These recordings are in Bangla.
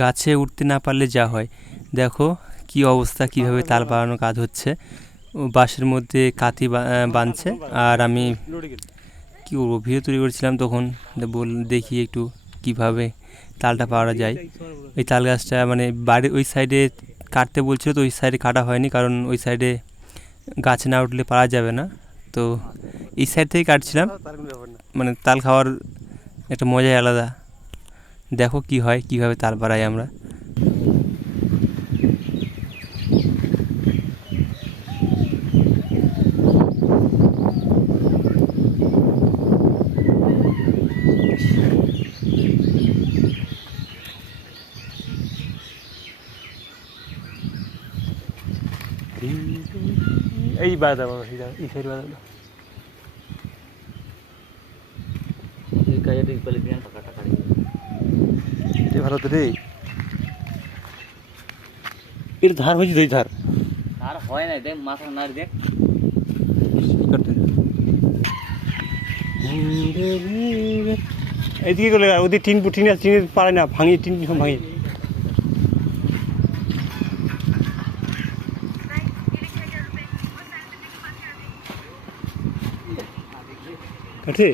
গাছে উঠতে না পারলে যা হয়। দেখো কি অবস্থা, কিভাবে তাল বানানোর কাজ হচ্ছে। বাঁশের মধ্যে কাঠি বাঁধছে, আর আমি কী করবো, ভিডিও তৈরি করেছিলাম তখন, দেখি একটু কিভাবে তালটা পাওয়া যায়। এই তাল গাছটা মানে বাড়ির ওই সাইডে কাটতে বলছিল, তো ওই সাইডে কাটা হয়নি, কারণ ওই সাইডে গাছে না উঠলে পারা যাবে না। তো এই সাইড থেকেই কাটছিলাম। মানে তাল খাওয়ার একটা মজাই আলাদা। দেখো কি হয়, কিভাবে তাল পাড়াই আমরা। এই বাধা বাবা, এই সাইড বাধা ভালো তো রে। এর ধার হয়েছে, দুই ধার আর হয় না, দেখ মাথা নাড়ি দেখ। এইদিকে গেলে ওদের টিনের পারে না, ভাঙি টিন ভাঙি। কাটে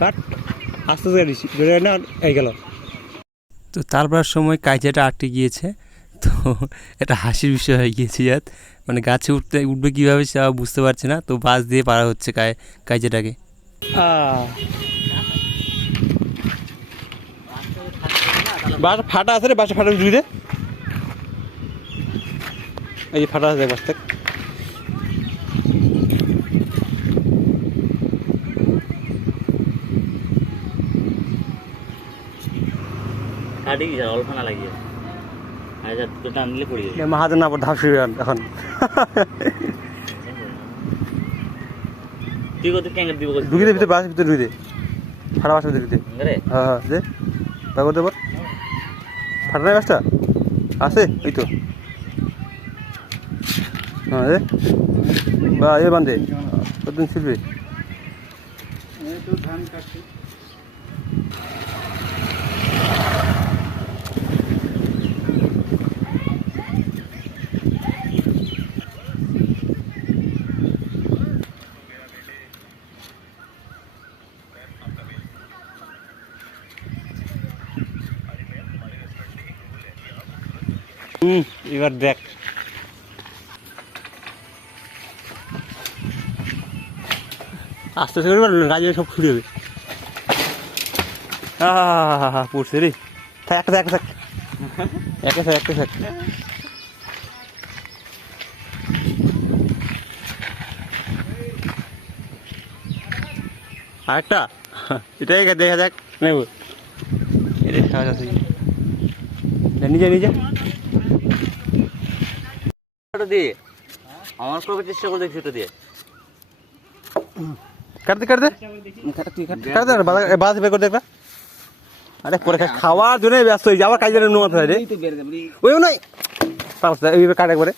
কাট আস্তে আস্তে না এই গেল। তো তাল পাড়ার সময় কাইজাটা আটকে গিয়েছে, তো এটা হাসির বিষয় হয়ে গিয়েছে। মানে গাছে উঠবে কীভাবে সে বুঝতে পারছে না, তো বাঁশ দিয়ে পাড়া হচ্ছে কাইজাটাকে। বাস ফাটা আছে রে, বাসা ফাটা জুড়ি দে। এই যে ফাটা আছে দেখ, বাস দেখ। অল্প না লাগিয়ে টান দিলে পড়ে যাবে। মাহাতে না ধাপ শুরু এখন। তুই কত ক্যাঙ্গার দিব? ঢুকি দে ভিতরে, বাসের ভিতরে ঢুকি দে, ফাটা বাসের ভিতরে ঢুকি দে। হ্যাঁ হ্যাঁ দে, তা করতে পার। ফাটা নাই বাসটা আছে ওই তো। হ্যাঁ রে বা এ বান্ধে কতদিন ছিলবে। ধান কাটছে। এবার দেখ আস্তে আস্তে করে গাছ সব ছুটে যাবে। পড়ছে রে, একটা থাক একটা থাক একটা থাক। আরেকটা এটাই দেখা যাক নেব। এটাই খাওয়া যাচ্ছে নিজে নিজে দিয়ে আমার করবে চেষ্টা করে দেখছি, ওটা দিয়ে কাটতে কাটতে কাটতে বাস বের করে দেখবা। আরে পরে খাওয়ার জন্য ব্যস্ত হয়ে যাওয়ার কাজে নো মাথা রে ওই নয় কাটে একবারে।